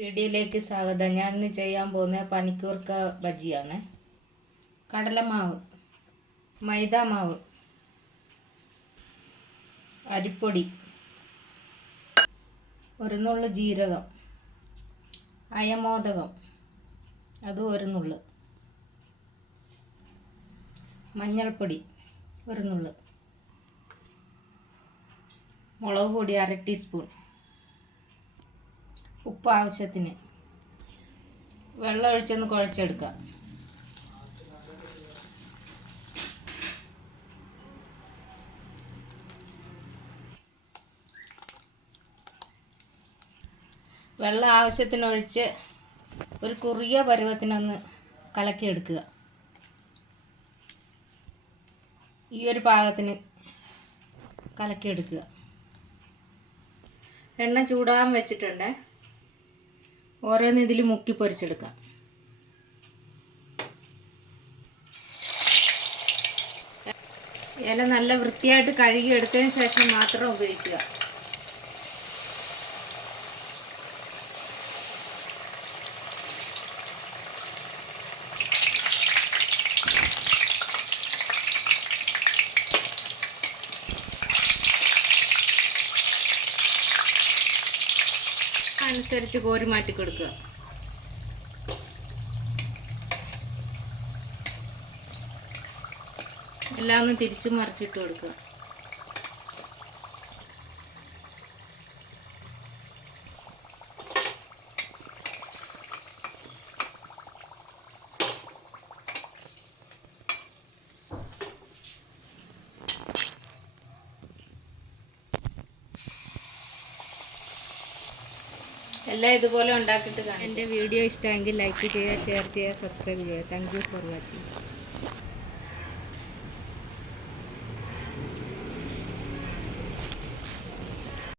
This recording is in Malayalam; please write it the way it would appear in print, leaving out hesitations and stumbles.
വീഡിയോയിലേക്ക് സ്വാഗതം. ഞാൻ ഇന്ന് ചെയ്യാൻ പോകുന്ന പനിക്കൂർക്ക ബജിയാണ്. കടലമാവ്, മൈദാമാവ്, അരിപ്പൊടി, ഒരു നുള്ളു ജീരകം, അയമോദകം അത് ഒരു നുള്ളു, മഞ്ഞൾപ്പൊടി ഒരു നുള്ളു, മുളക് പൊടി 1/2 ടീസ്പൂൺ, ഉപ്പ് ആവശ്യത്തിന്. വെള്ളം ഒഴിച്ചൊന്ന് കുഴച്ചെടുക്കാം. വെള്ളം ആവശ്യത്തിനൊഴിച്ച് ഒരു കുറിയ പരുവത്തിനൊന്ന് കലക്കിയെടുക്കുക. ഈ ഒരു പാകത്തിന് കലക്കിയെടുക്കുക. എണ്ണ ചൂടാൻ വെച്ചിട്ടുണ്ട്. ഓരോന്ന് ഇതിൽ മുക്കി പൊരിച്ചെടുക്കാം. ഇല നല്ല വൃത്തിയായിട്ട് കഴുകി എടുത്തതിന് ശേഷം മാത്രം ഉപയോഗിക്കുക. അനുസരിച്ച് കോരി മാറ്റി കൊടുക്കുക. എല്ലാം ഒന്ന് തിരിച്ച് മറിച്ചിട്ട് കൊടുക്കുക. എല്ലാം ഇതുപോലെ ഉണ്ടാക്കിയിട്ട് കാണാം. എൻ്റെ വീഡിയോ ഇഷ്ടമെങ്കിൽ ലൈക്ക് ചെയ്യുക, ഷെയർ ചെയ്യുക, സബ്സ്ക്രൈബ് ചെയ്യുക. Thank you for watching.